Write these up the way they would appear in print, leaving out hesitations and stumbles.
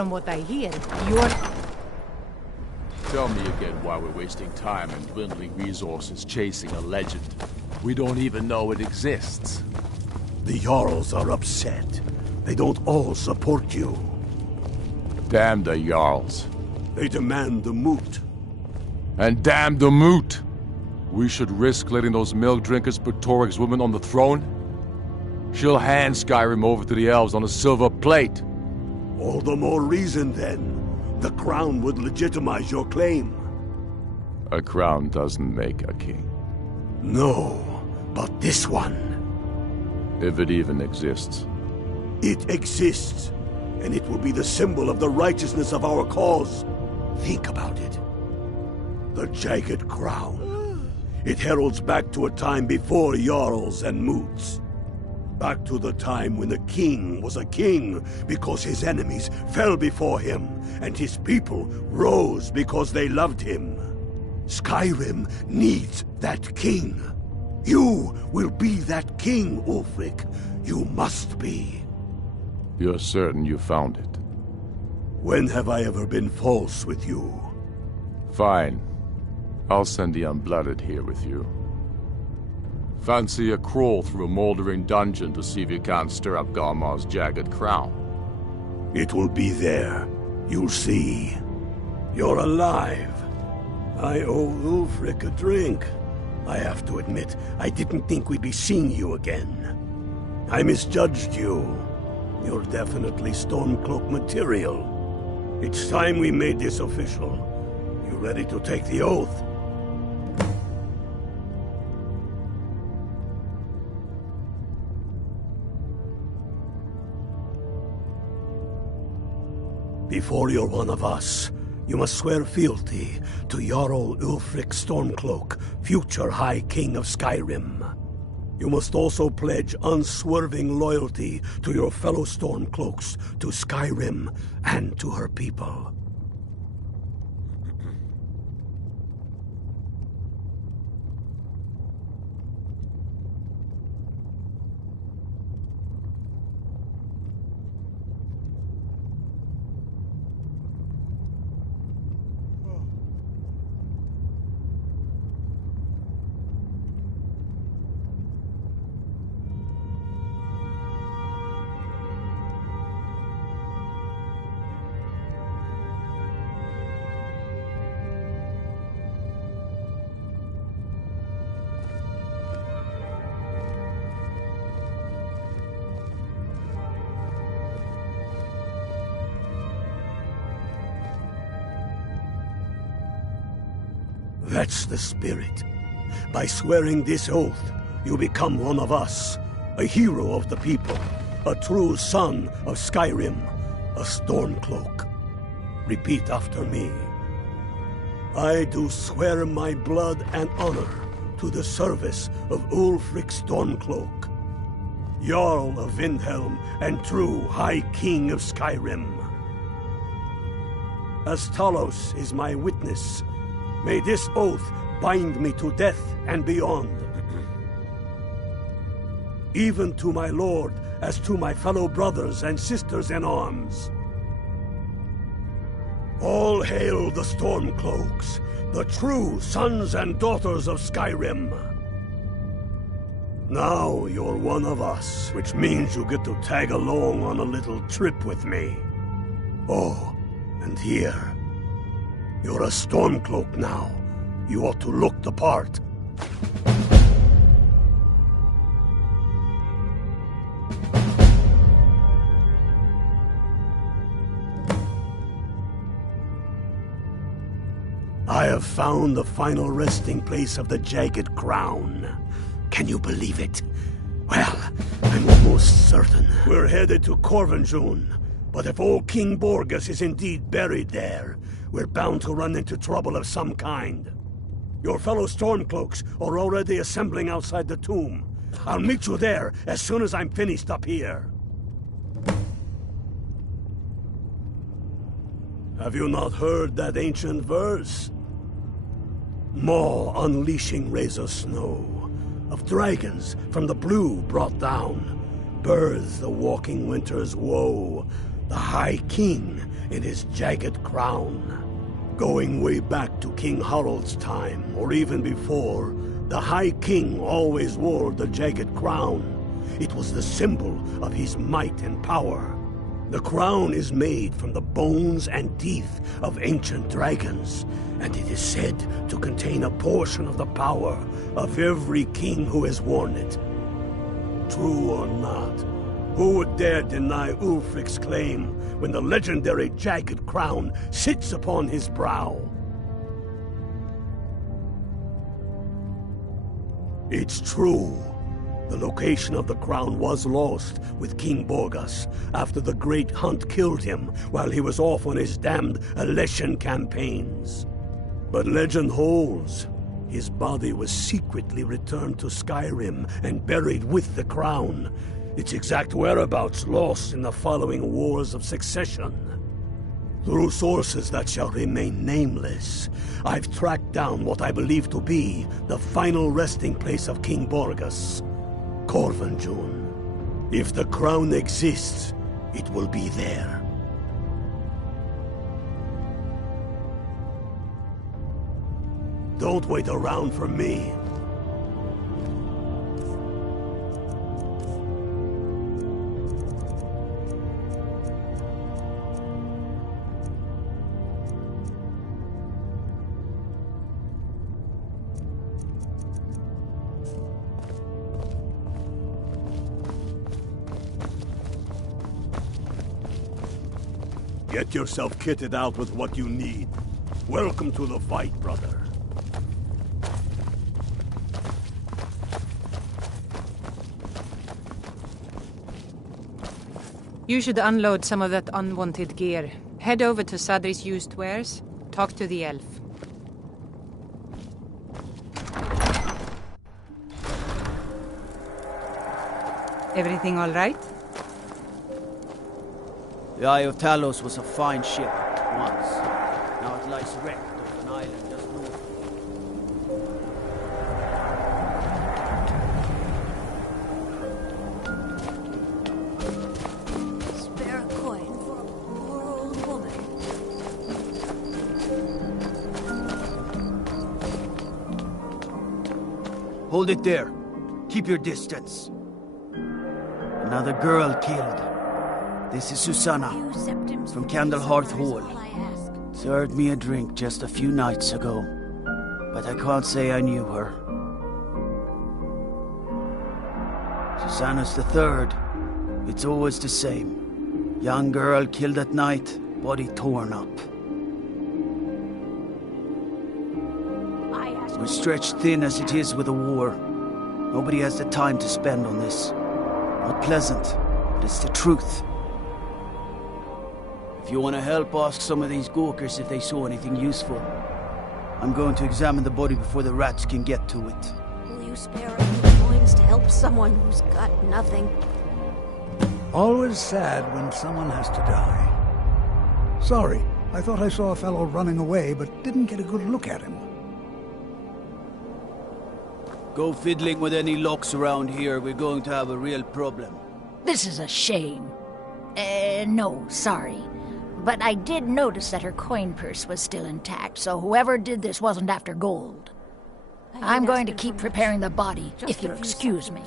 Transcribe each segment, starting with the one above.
From what I hear, you're... Tell me again why we're wasting time and dwindling resources chasing a legend. We don't even know it exists. The Jarls are upset. They don't all support you. Damn the Jarls. They demand the moot. And damn the moot! We should risk letting those milk drinkers put Toryg's woman on the throne? She'll hand Skyrim over to the elves on a silver plate. All the more reason, then. The crown would legitimize your claim. A crown doesn't make a king. No, but this one. If it even exists. It exists, and it will be the symbol of the righteousness of our cause. Think about it. The jagged crown. It heralds back to a time before Jarls and moots. Back to the time when the king was a king because his enemies fell before him, and his people rose because they loved him. Skyrim needs that king. You will be that king, Ulfric. You must be. You're certain you found it? When have I ever been false with you? Fine. I'll send the Unblooded here with you. Fancy a crawl through a moldering dungeon to see if you can't stir up Garmar's jagged crown. It will be there. You'll see. You're alive. I owe Ulfric a drink. I have to admit, I didn't think we'd be seeing you again. I misjudged you. You're definitely Stormcloak material. It's time we made this official. You ready to take the oath? Before you're one of us, you must swear fealty to Jarl Ulfric Stormcloak, future High King of Skyrim. You must also pledge unswerving loyalty to your fellow Stormcloaks, to Skyrim, and to her people. That's the spirit. By swearing this oath, you become one of us, a hero of the people, a true son of Skyrim, a Stormcloak. Repeat after me. I do swear my blood and honor to the service of Ulfric Stormcloak, Jarl of Windhelm and true High King of Skyrim. As Talos is my witness, may this oath bind me to death and beyond. Even to my lord, as to my fellow brothers and sisters in arms. All hail the Stormcloaks, the true sons and daughters of Skyrim. Now you're one of us, which means you get to tag along on a little trip with me. Oh, and here. You're a Stormcloak now. You ought to look the part. I have found the final resting place of the Jagged Crown. Can you believe it? Well, I'm almost certain. We're headed to Corvinjune, but if old King Borgus is indeed buried there, we're bound to run into trouble of some kind. Your fellow Stormcloaks are already assembling outside the tomb. I'll meet you there as soon as I'm finished up here. Have you not heard that ancient verse? Maw unleashing razor snow, of dragons from the blue brought down, births the walking winter's woe, The High King in his jagged crown. Going way back to King Harald's time, or even before, the High King always wore the jagged crown. It was the symbol of his might and power. The crown is made from the bones and teeth of ancient dragons, and it is said to contain a portion of the power of every king who has worn it. True or not, who would dare deny Ulfric's claim when the legendary jagged crown sits upon his brow? It's true. The location of the crown was lost with King Borgas after the Great Hunt killed him while he was off on his damned Alessian campaigns. But legend holds, his body was secretly returned to Skyrim and buried with the crown, its exact whereabouts lost in the following Wars of Succession. Through sources that shall remain nameless, I've tracked down what I believe to be the final resting place of King Borgas. Corvanjun. If the crown exists, it will be there. Don't wait around for me. Get yourself kitted out with what you need. Welcome to the fight, brother. You should unload some of that unwanted gear. Head over to Sadri's used wares. Talk to the elf. Everything all right? The Eye of Talos was a fine ship, once. Now it lies wrecked off an island just north. Spare a coin for a poor old woman. Hold it there. Keep your distance. Another girl killed. This is Susanna, from Candlehearth Hall. Served me a drink just a few nights ago, but I can't say I knew her. Susanna's the third. It's always the same. Young girl killed at night, body torn up. We're stretched thin as it is with the war. Nobody has the time to spend on this. Not pleasant, but it's the truth. If you want to help, ask some of these gawkers if they saw anything useful. I'm going to examine the body before the rats can get to it. Will you spare a few coins to help someone who's got nothing? Always sad when someone has to die. Sorry, I thought I saw a fellow running away, but didn't get a good look at him. Go fiddling with any locks around here, we're going to have a real problem. This is a shame. No, sorry. But I did notice that her coin purse was still intact, so whoever did this wasn't after gold. I'm going to keep preparing the body, if you'll excuse me.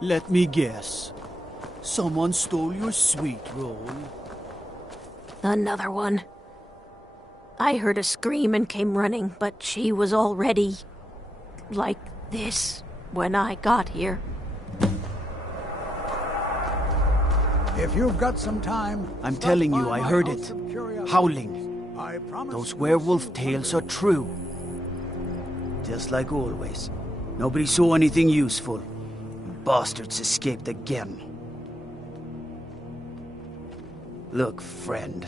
Let me guess. Someone stole your sweet roll. Another one. I heard a scream and came running, but she was already like this when I got here. If you've got some time... I'm telling you, I heard it. Howling. Those werewolf tales are true. Just like always. Nobody saw anything useful. Bastards escaped again. Look, friend.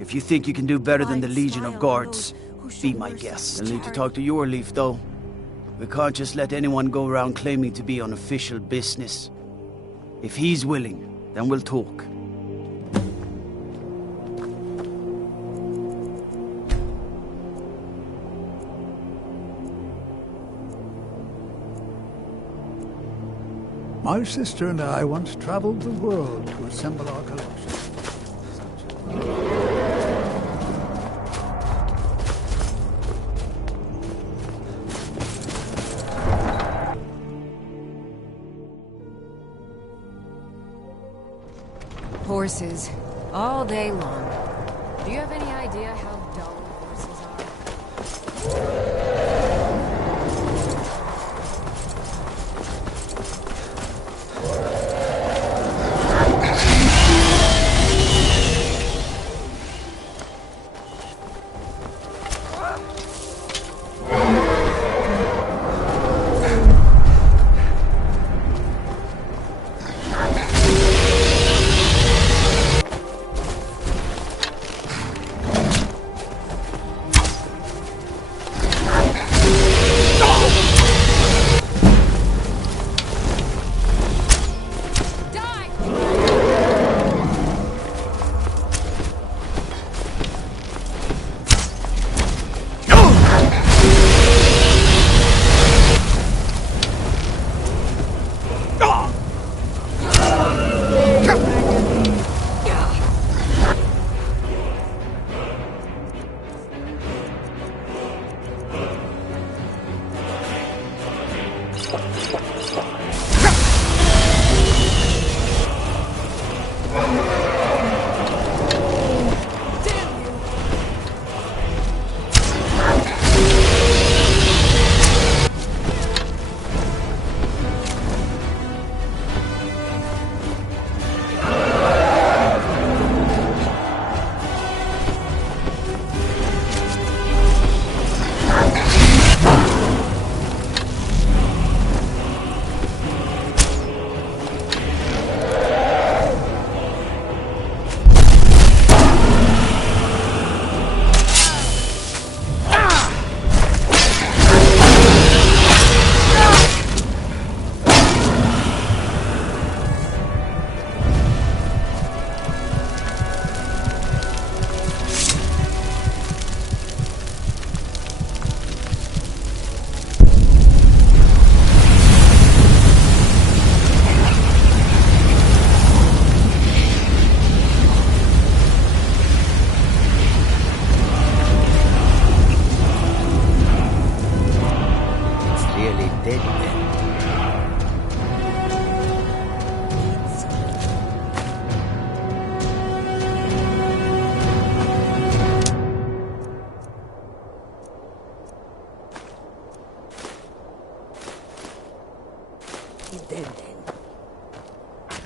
If you think you can do better than the Legion of Guards, be my guest. I'll need to talk to your Leaf, though. We can't just let anyone go around claiming to be on official business. If he's willing, then we'll talk. My sister and I once traveled the world to assemble our collection. Horses, all day long. Do you have any idea how dull horses are?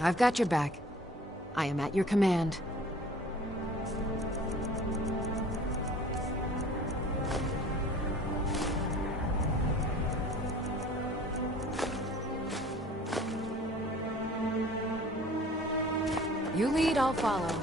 I've got your back. I am at your command. You lead, I'll follow.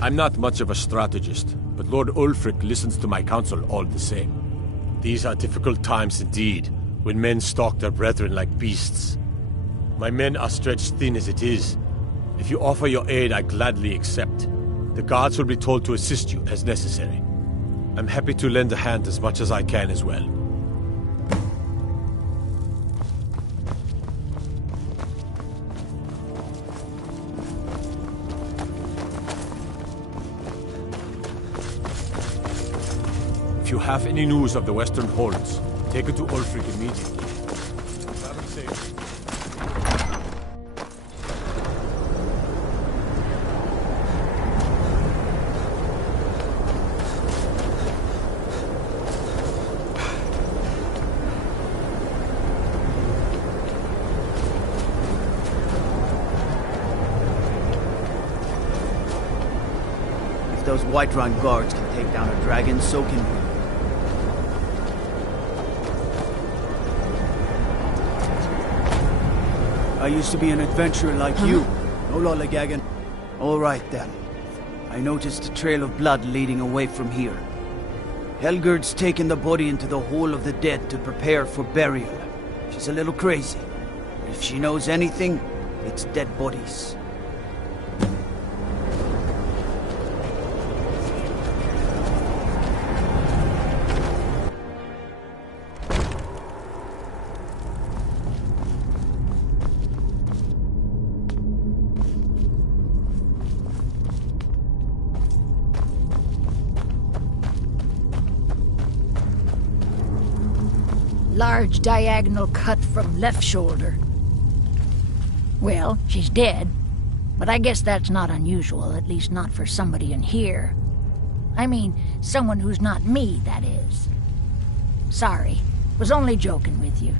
I'm not much of a strategist, but Lord Ulfric listens to my counsel all the same. These are difficult times indeed, when men stalk their brethren like beasts. My men are stretched thin as it is. If you offer your aid, I gladly accept. The guards will be told to assist you as necessary. I'm happy to lend a hand as much as I can as well. If you have any news of the Western Holds, take it to Ulfric immediately. Travel safe. if those Whiterun guards can take down a dragon, so can we. I used to be an adventurer like you. No lollygagging. All right, then. I noticed a trail of blood leading away from here. Helgerd's taken the body into the Hall of the Dead to prepare for burial. She's a little crazy. If she knows anything, it's dead bodies. Large diagonal cut from left shoulder. Well, she's dead, but I guess that's not unusual, at least not for somebody in here. I mean, someone who's not me, that is. Sorry, was only joking with you.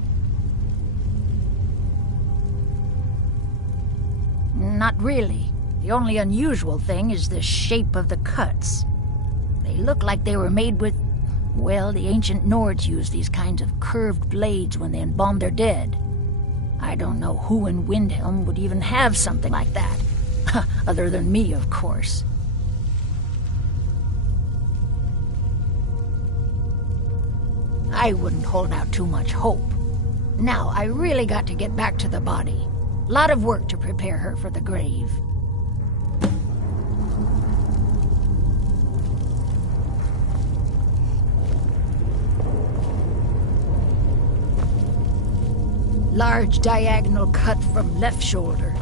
Not really. The only unusual thing is the shape of the cuts. They look like they were made with... Well, the ancient Nords used these kinds of curved blades when they embalmed their dead. I don't know who in Windhelm would even have something like that. Other than me, of course. I wouldn't hold out too much hope. Now, I really got to get back to the body. A lot of work to prepare her for the grave. Large diagonal cut from left shoulder.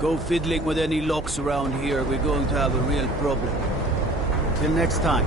Go fiddling with any locks around here, we're going to have a real problem. Till next time.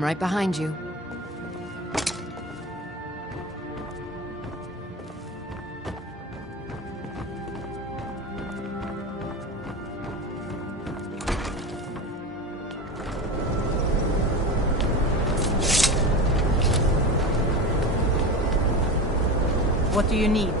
I'm right behind you. What do you need?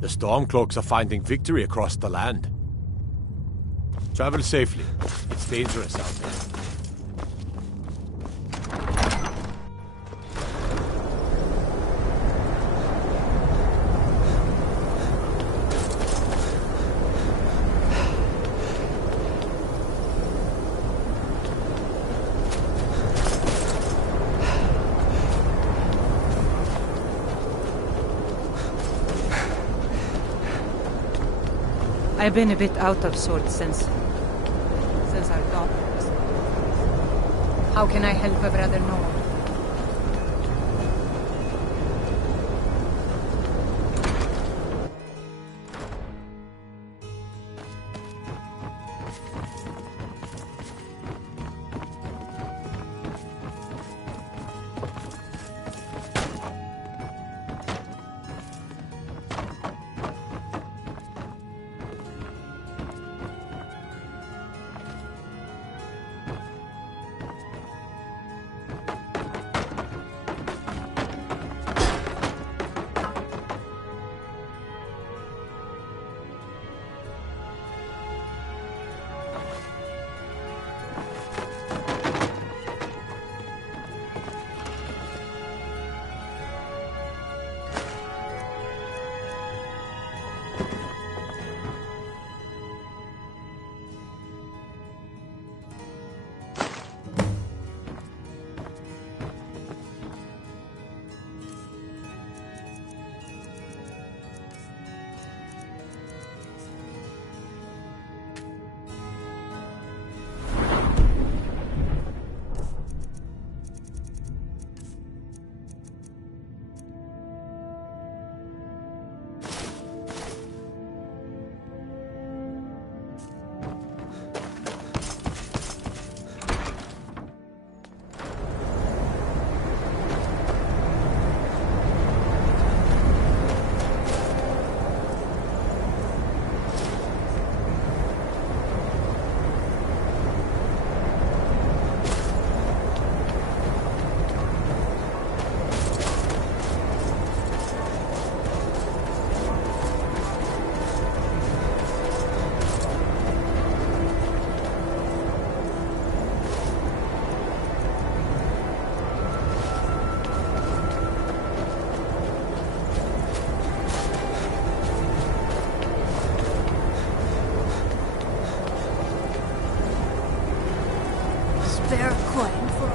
The Stormcloaks are finding victory across the land. Travel safely. It's dangerous out there. I've been a bit out of sorts since our daughter was. How can I help a brother Nord? Spare coin for...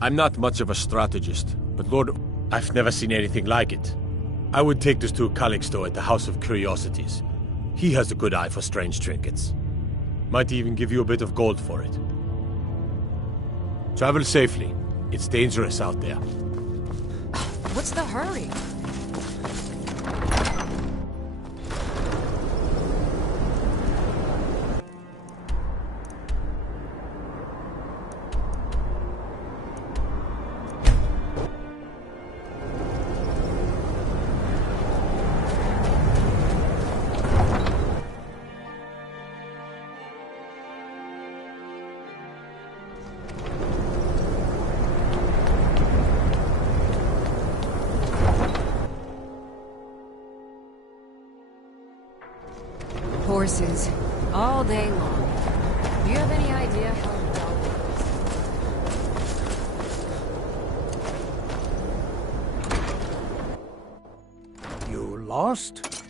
I'm not much of a strategist, but Lord, I've never seen anything like it. I would take this to Calixto at the House of Curiosities. He has a good eye for strange trinkets. Might even give you a bit of gold for it. Travel safely. It's dangerous out there. What's the hurry? Horses. All day long. Do you have any idea how dull it is? You lost?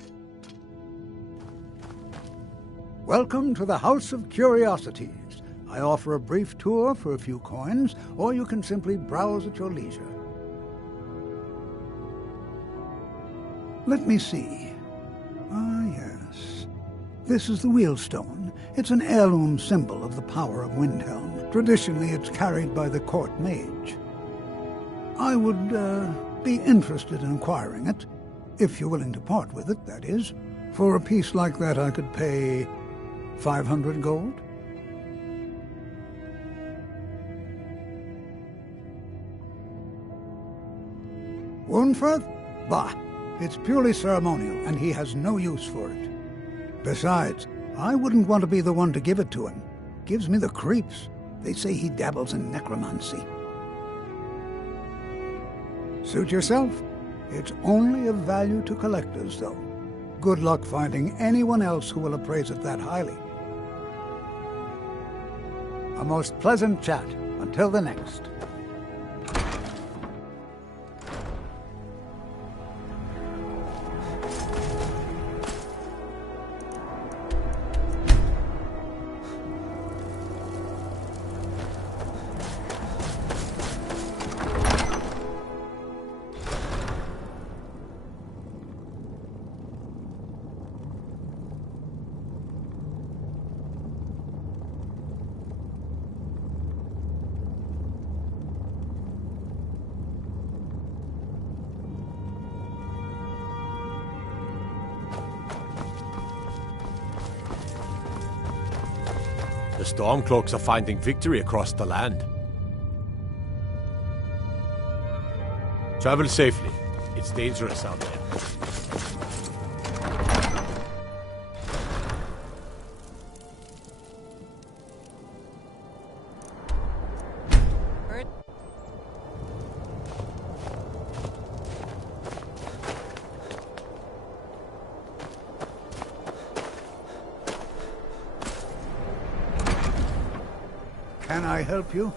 Welcome to the House of Curiosities. I offer a brief tour for a few coins, or you can simply browse at your leisure. Let me see. Ah, yes. This is the Wheelstone. It's an heirloom symbol of the power of Windhelm. Traditionally, it's carried by the court mage. I would, be interested in acquiring it, if you're willing to part with it, that is. For a piece like that, I could pay 500 gold? Woundfirth? Bah! It's purely ceremonial, and he has no use for it. Besides, I wouldn't want to be the one to give it to him. Gives me the creeps. They say he dabbles in necromancy. Suit yourself. It's only of value to collectors, though. Good luck finding anyone else who will appraise it that highly. A most pleasant chat. Until the next. The Stormcloaks are finding victory across the land. Travel safely. It's dangerous out there. Can I help you?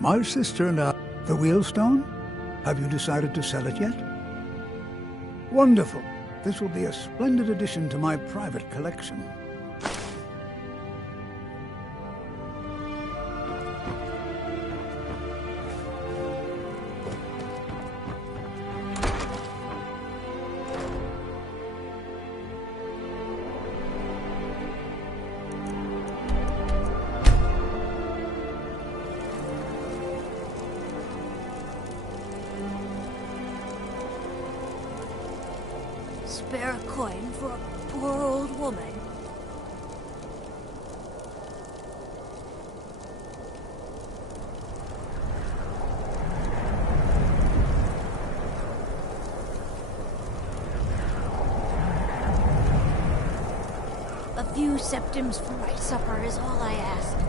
My sister and I... The Wheelstone? Have you decided to sell it yet? Wonderful. This will be a splendid addition to my private collection. Spare a coin for a poor old woman. A few septims for my supper is all I ask.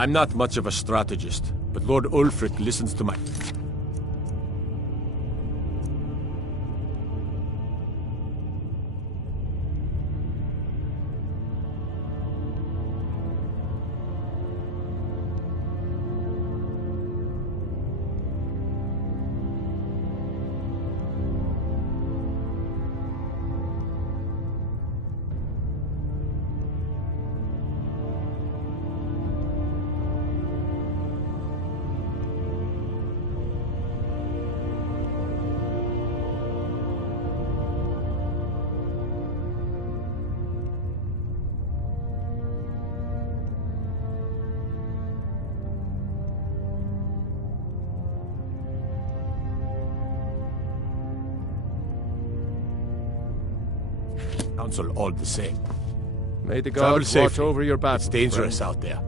I'm not much of a strategist, but Lord Ulfric listens to my... Council all the same. May the Travel gods watch safely. over your back. It's dangerous out there.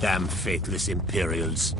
Damn faithless Imperials.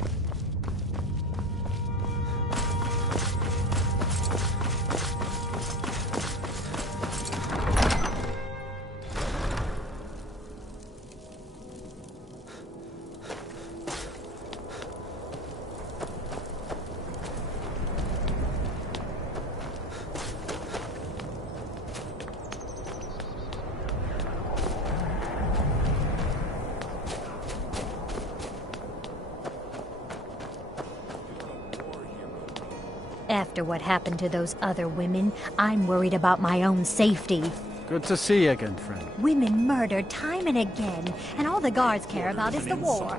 After what happened to those other women, I'm worried about my own safety. Good to see you again, friend. Women murdered time and again, and all the guards care about is the war.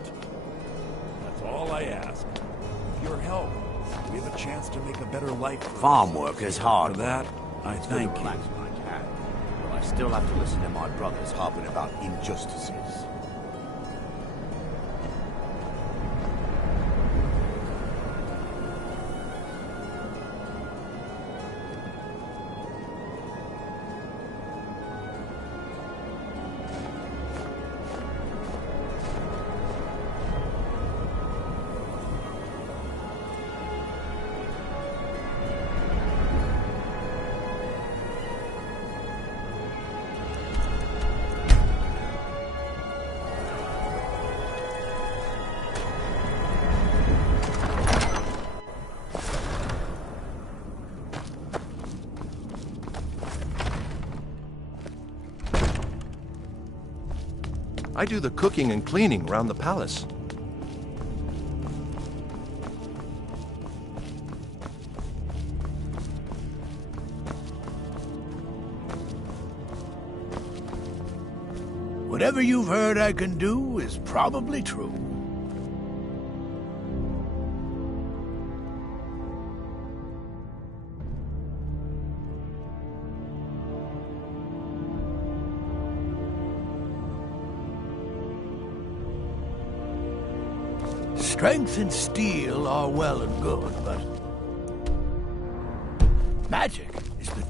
That's all I ask. With your help, we have a chance to make a better life for Farm work is hard. For that, I thank you. Relax when I can, but I still have to listen to my brothers harping about injustices. I do the cooking and cleaning around the palace. Whatever you've heard I can do is probably true. Strength and steel are well and good, but magic is the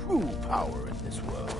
true power in this world.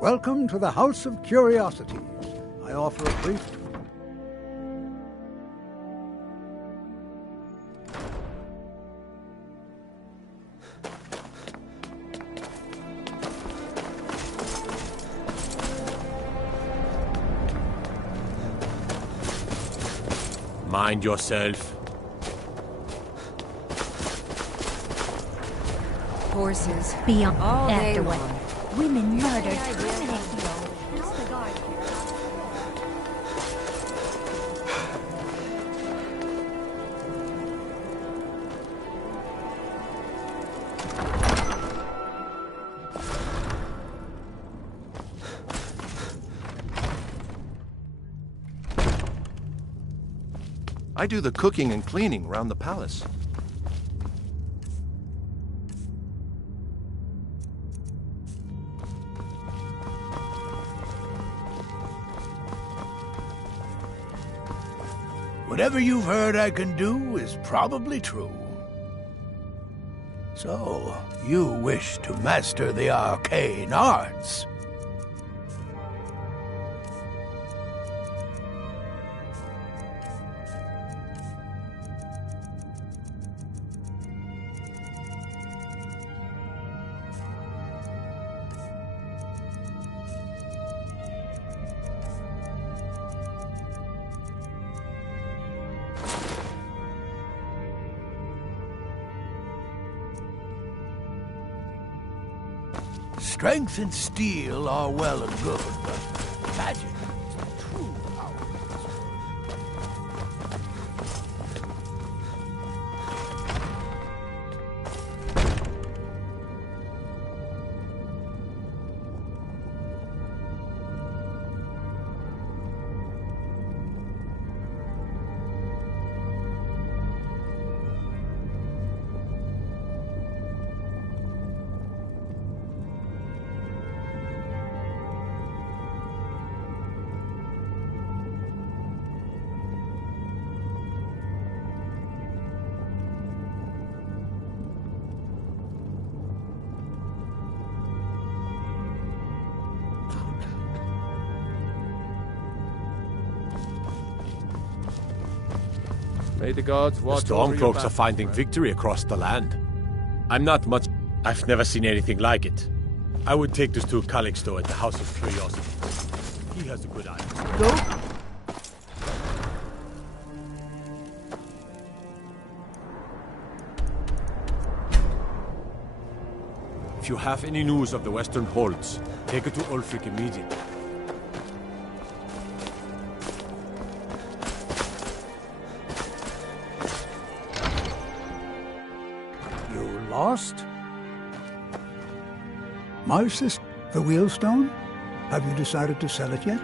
Welcome to the House of Curiosities. I offer a brief... Mind yourself. forces. Beyond All day after what long. women murdered. I do the cooking and cleaning around the palace. Whatever you've heard I can do is probably true. So, you wish to master the arcane arts? Strength and steel are well and good, but magic is the true power. May the gods watch the over your Stormcloaks are finding victory across the land. I'm not much... I've never seen anything like it. I would take this to Calixto at the House of Curiosity. He has a good eye. No? If you have any news of the Western Holds, take it to Ulfric immediately. Lost? My sister, the Wheelstone? Have you decided to sell it yet?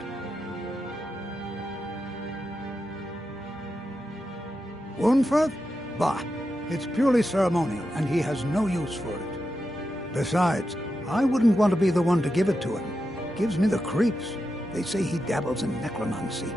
Wunford? Bah, it's purely ceremonial, and he has no use for it. Besides, I wouldn't want to be the one to give it to him. Gives me the creeps. They say he dabbles in necromancy.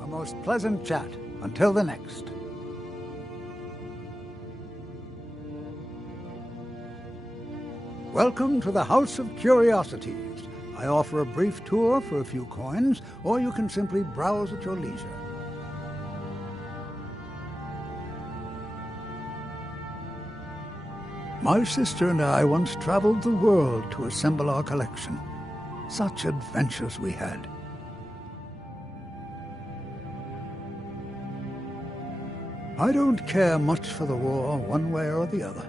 A most pleasant chat. Until the next. Welcome to the House of Curiosities. I offer a brief tour for a few coins, or you can simply browse at your leisure. My sister and I once traveled the world to assemble our collection. Such adventures we had. I don't care much for the war, one way or the other.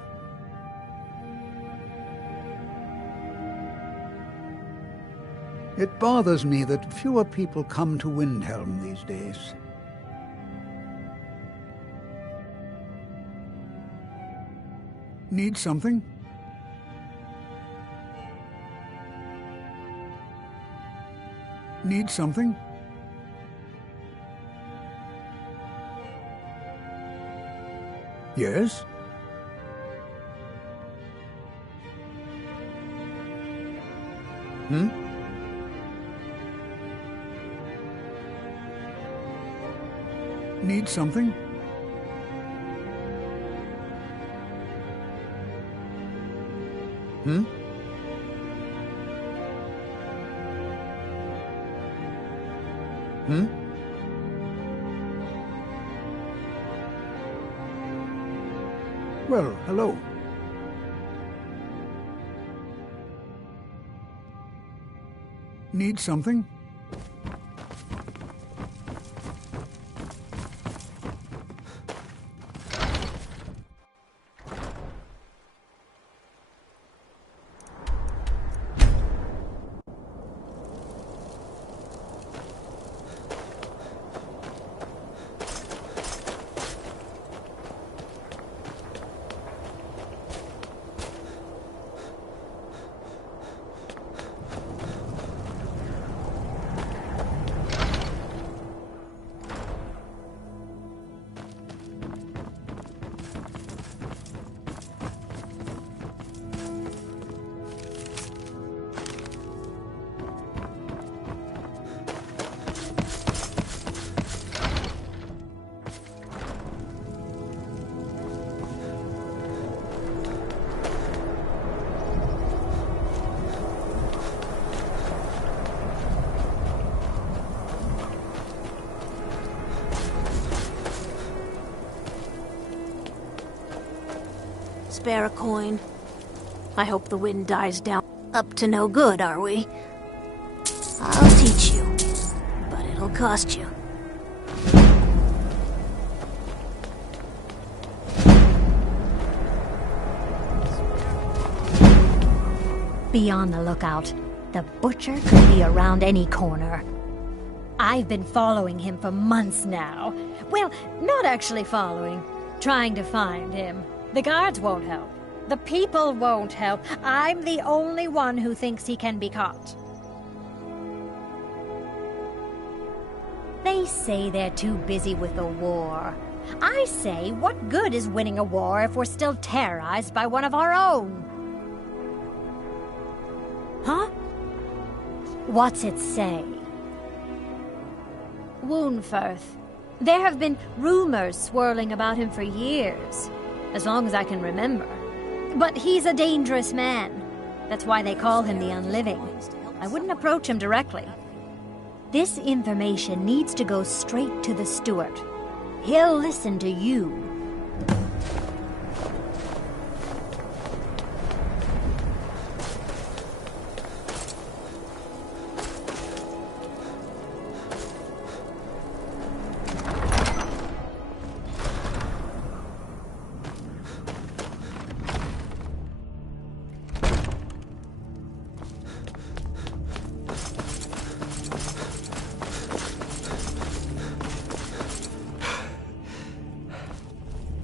It bothers me that fewer people come to Windhelm these days. Need something? Need something? Yes? Hmm? Need something? Hmm? Hmm? Well, hello. Need something? Spare a coin. I hope the wind dies down. Up to no good, are we? I'll teach you, but it'll cost you. Be on the lookout. The butcher could be around any corner. I've been following him for months now. Well, not actually following. Trying to find him. The guards won't help. The people won't help. I'm the only one who thinks he can be caught. They say they're too busy with the war. I say, what good is winning a war if we're still terrorized by one of our own? Huh? What's it say? Woundfirth. There have been rumors swirling about him for years. As long as I can remember. But he's a dangerous man. That's why they call him the Unliving. I wouldn't approach him directly. This information needs to go straight to the steward. He'll listen to you.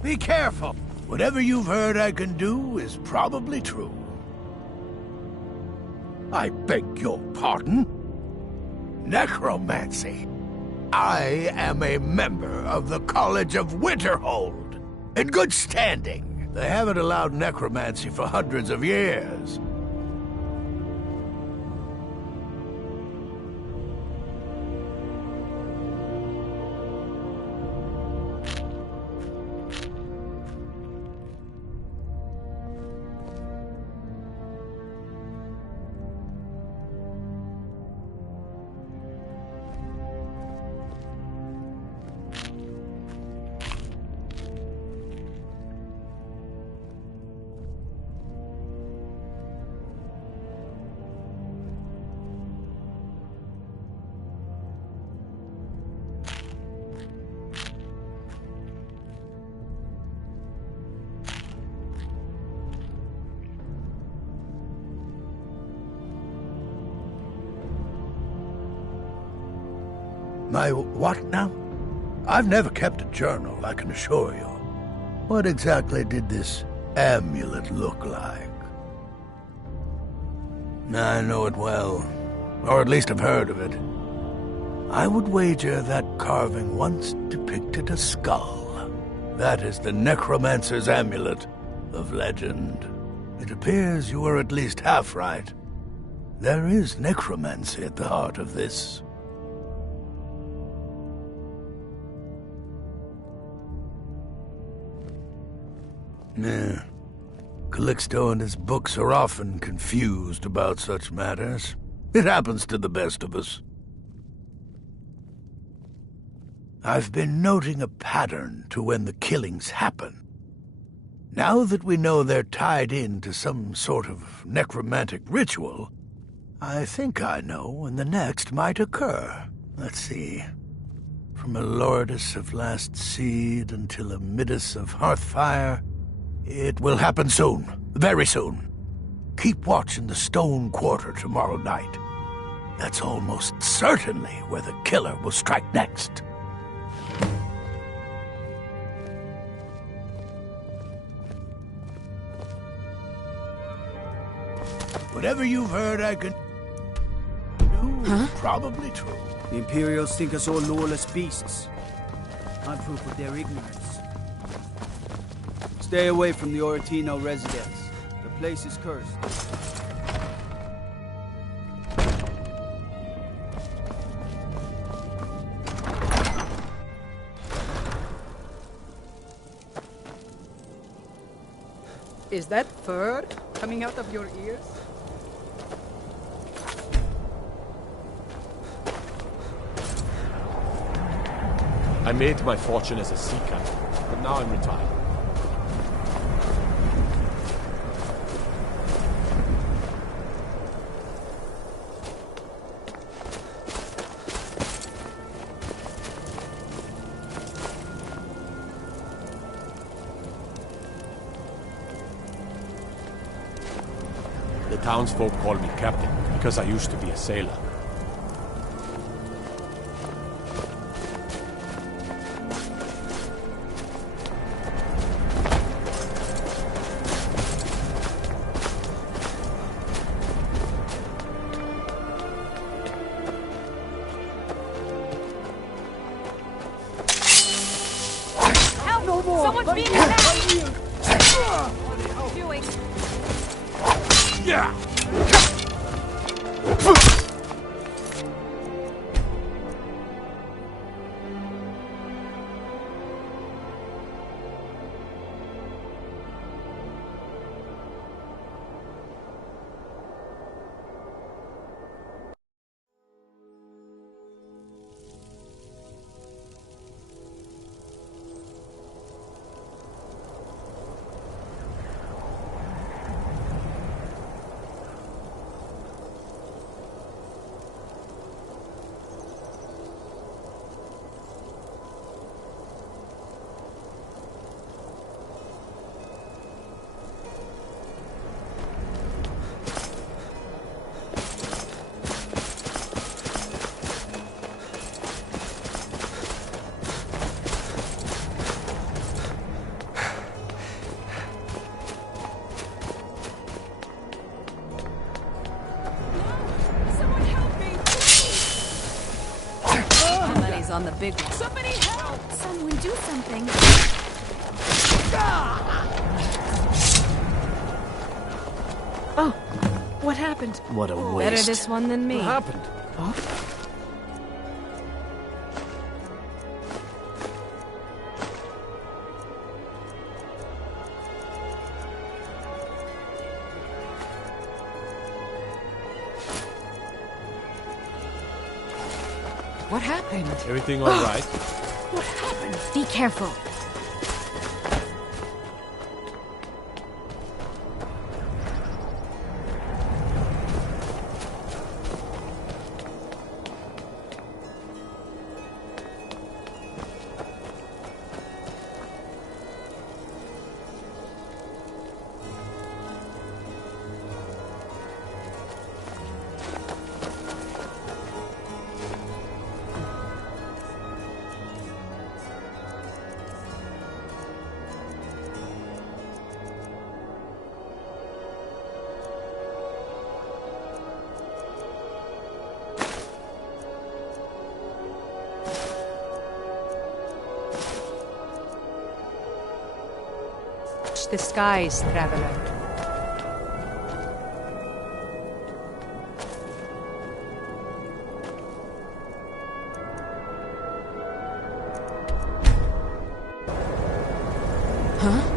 Be careful. Whatever you've heard I can do is probably true. I beg your pardon? Necromancy. I am a member of the College of Winterhold. In good standing. They haven't allowed necromancy for hundreds of years. My what now? I've never kept a journal, I can assure you. What exactly did this amulet look like? I know it well, or at least I've heard of it. I would wager that carving once depicted a skull. That is the necromancer's amulet of legend. It appears you were at least half right. There is necromancy at the heart of this. Yeah. Calixto and his books are often confused about such matters. It happens to the best of us. I've been noting a pattern to when the killings happen. Now that we know they're tied into some sort of necromantic ritual, I think I know when the next might occur. Let's see. From a Lourdes of Last Seed until a Midas of Hearthfire, it will happen soon, very soon. Keep watch in the Stone Quarter tomorrow night. That's almost certainly where the killer will strike next. Whatever you've heard I can do is probably true. The Imperials think us all lawless beasts. I'm proof of their ignorance. Stay away from the Oratino residence. The place is cursed. Is that fur coming out of your ears? I made my fortune as a sea captain, but now I'm retired. The townsfolk call me captain because I used to be a sailor. Someone's being attacked! What are you doing? Yeah! On the big one. Somebody help! Someone do something. Oh, what happened? What a waste. Better this one than me. What happened? Huh? What happened? Everything all right? What happened? Be careful. Watch the skies, traveler. Huh?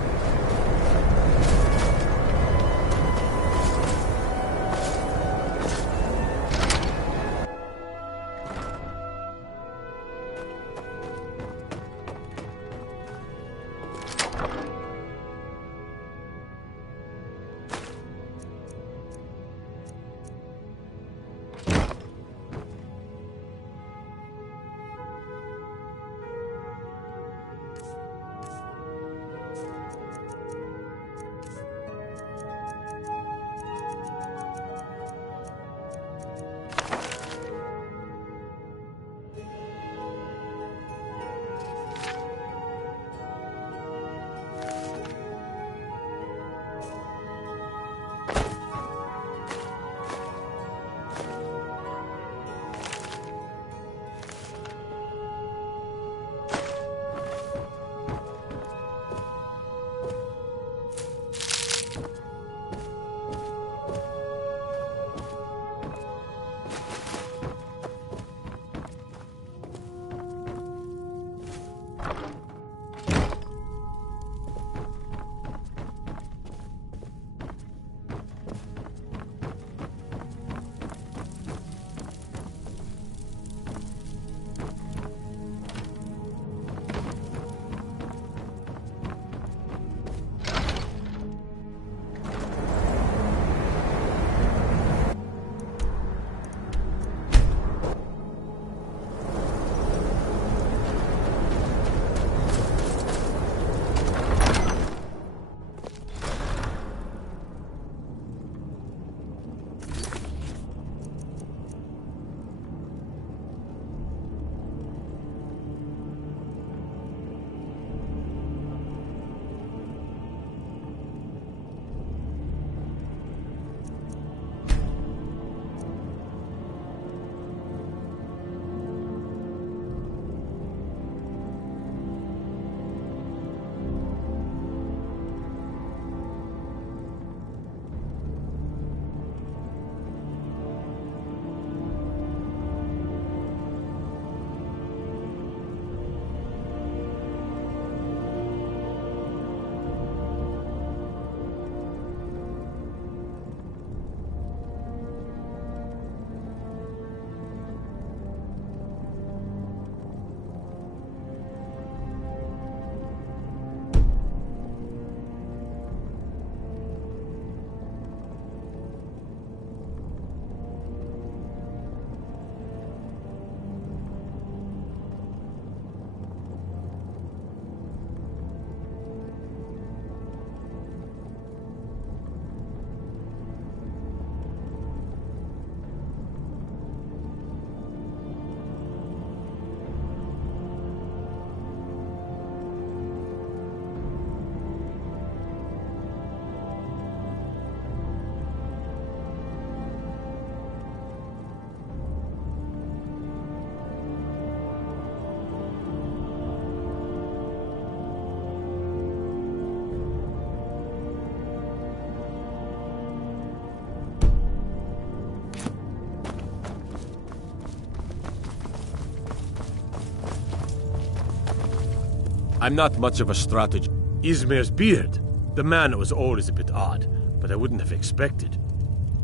I'm not much of a strategist. Izmir's beard. The man was always a bit odd, but I wouldn't have expected.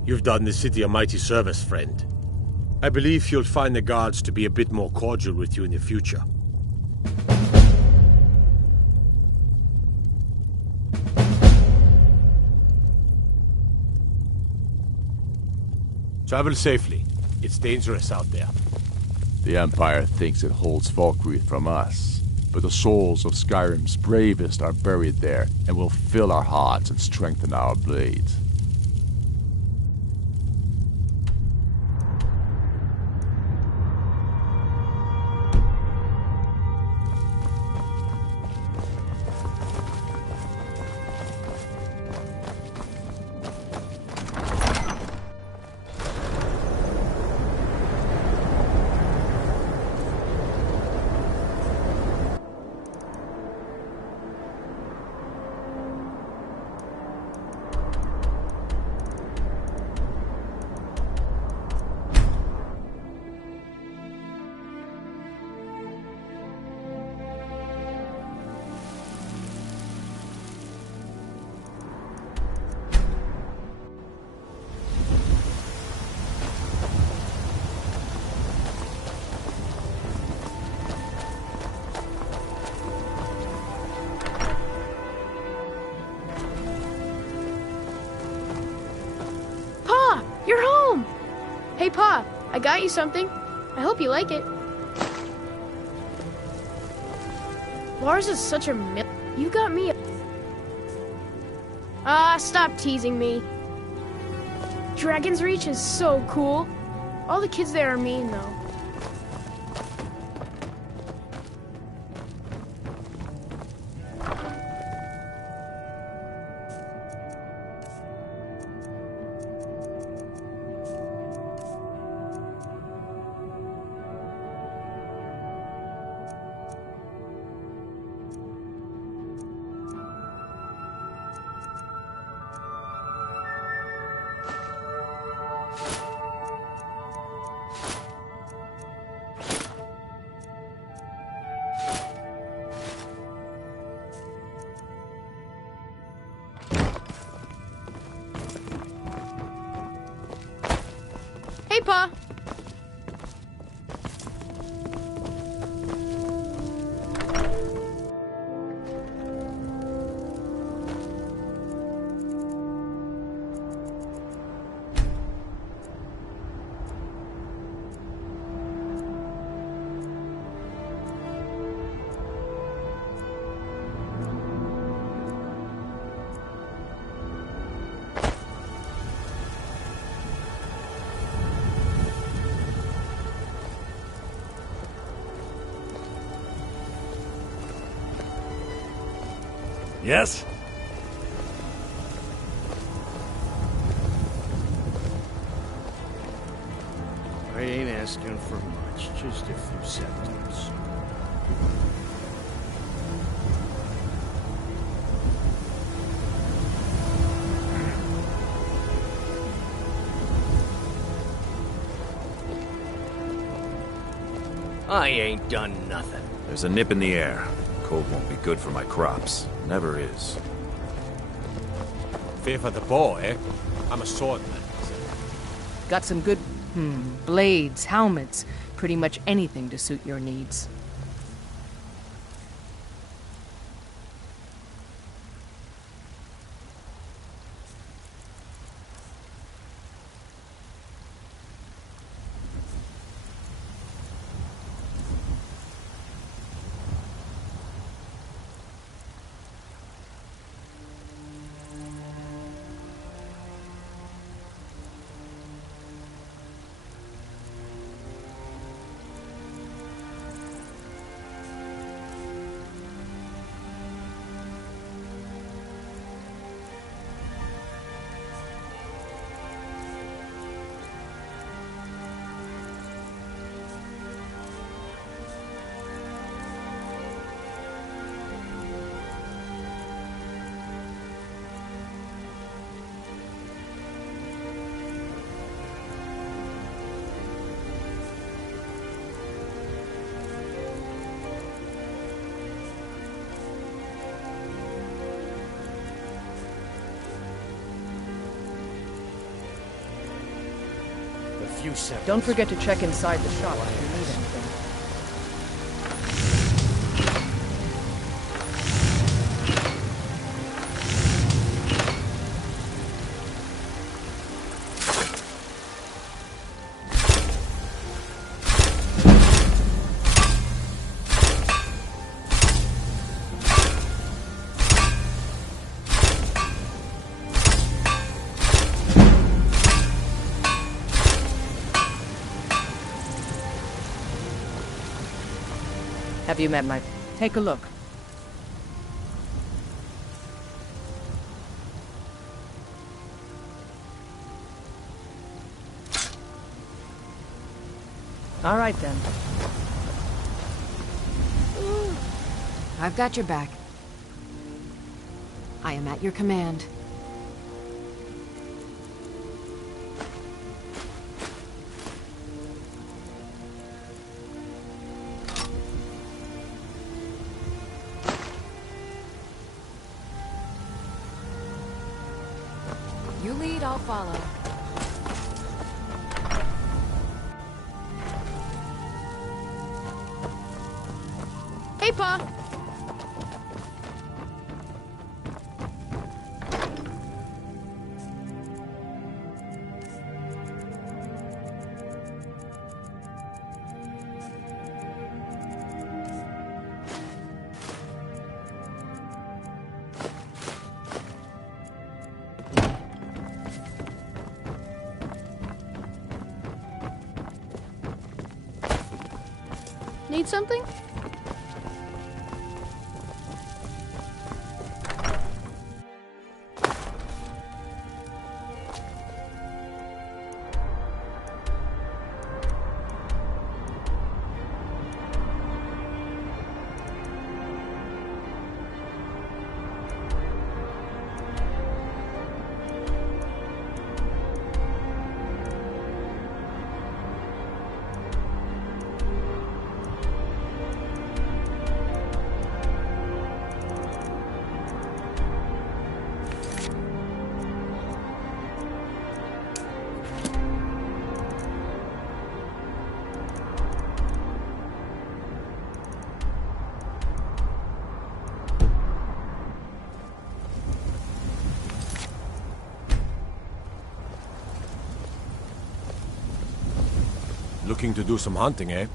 You've done the city a mighty service, friend. I believe you'll find the guards to be a bit more cordial with you in the future. Travel safely. It's dangerous out there. The Empire thinks it holds Valkyrie from us, but the souls of Skyrim's bravest are buried there and will fill our hearts and strengthen our blades. I got you something. I hope you like it. Lars is such a You got me stop teasing me. Dragon's Reach is so cool. All the kids there are mean, though. Hey, Pa. Yes? I ain't asking for much, just a few seconds. I ain't done nothing. There's a nip in the air. Cold won't be good for my crops. Never is. Fear for the bow, eh? I'm a swordman. Got some good, blades, helmets, pretty much anything to suit your needs. Don't forget to check inside the shop if you need anything. Have you met my... Take a look. All right, then. I've got your back. I am at your command. You lead, I'll follow. Hey, Pa! need something? Looking to do some hunting, eh?